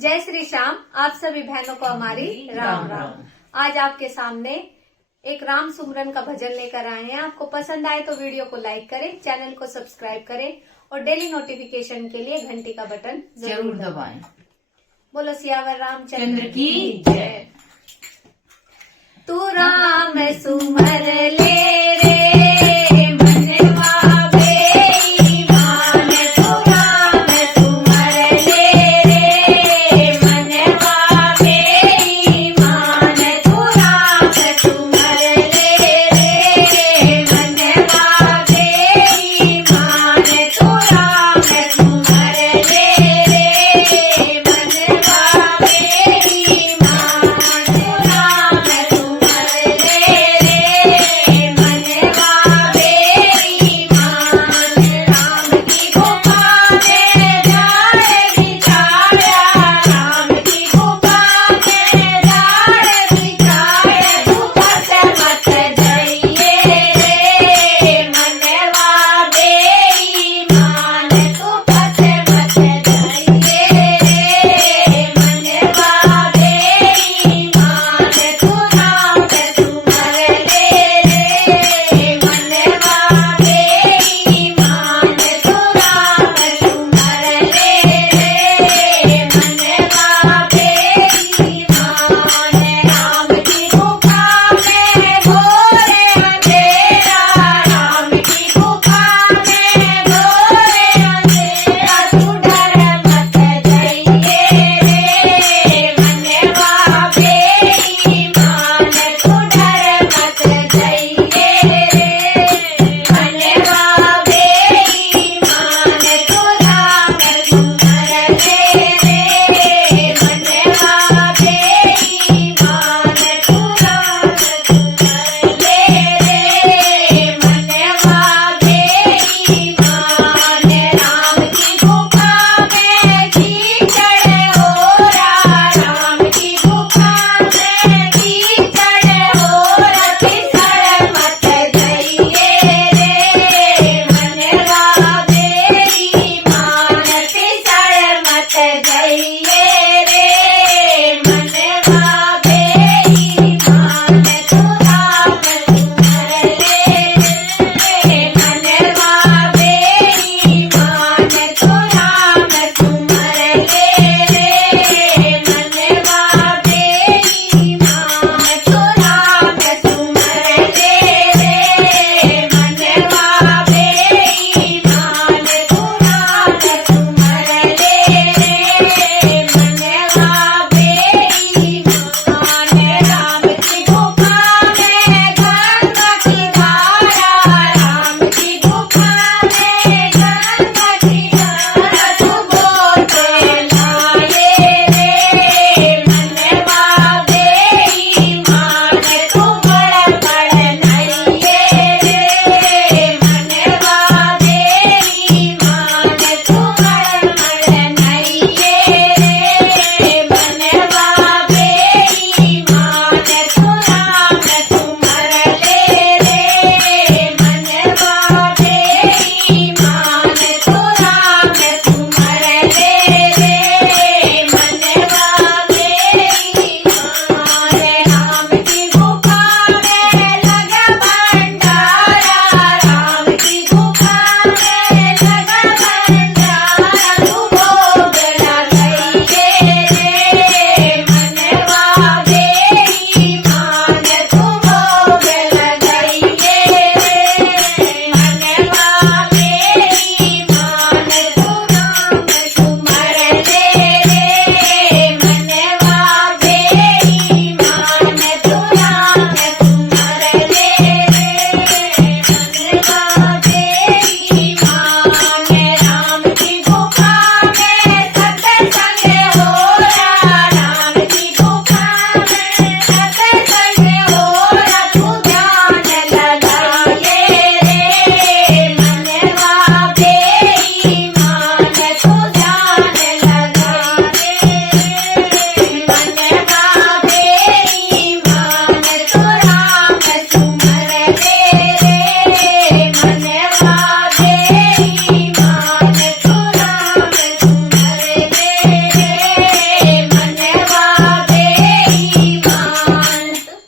जय श्री श्याम। आप सभी बहनों को हमारी राम राम। आज आपके सामने एक राम सुमरन का भजन लेकर आए हैं। आपको पसंद आए तो वीडियो को लाइक करें, चैनल को सब्सक्राइब करें और डेली नोटिफिकेशन के लिए घंटी का बटन जरूर दबाएं। बोलो सियावर रामचंद्र की जय। तू राम सुमर ले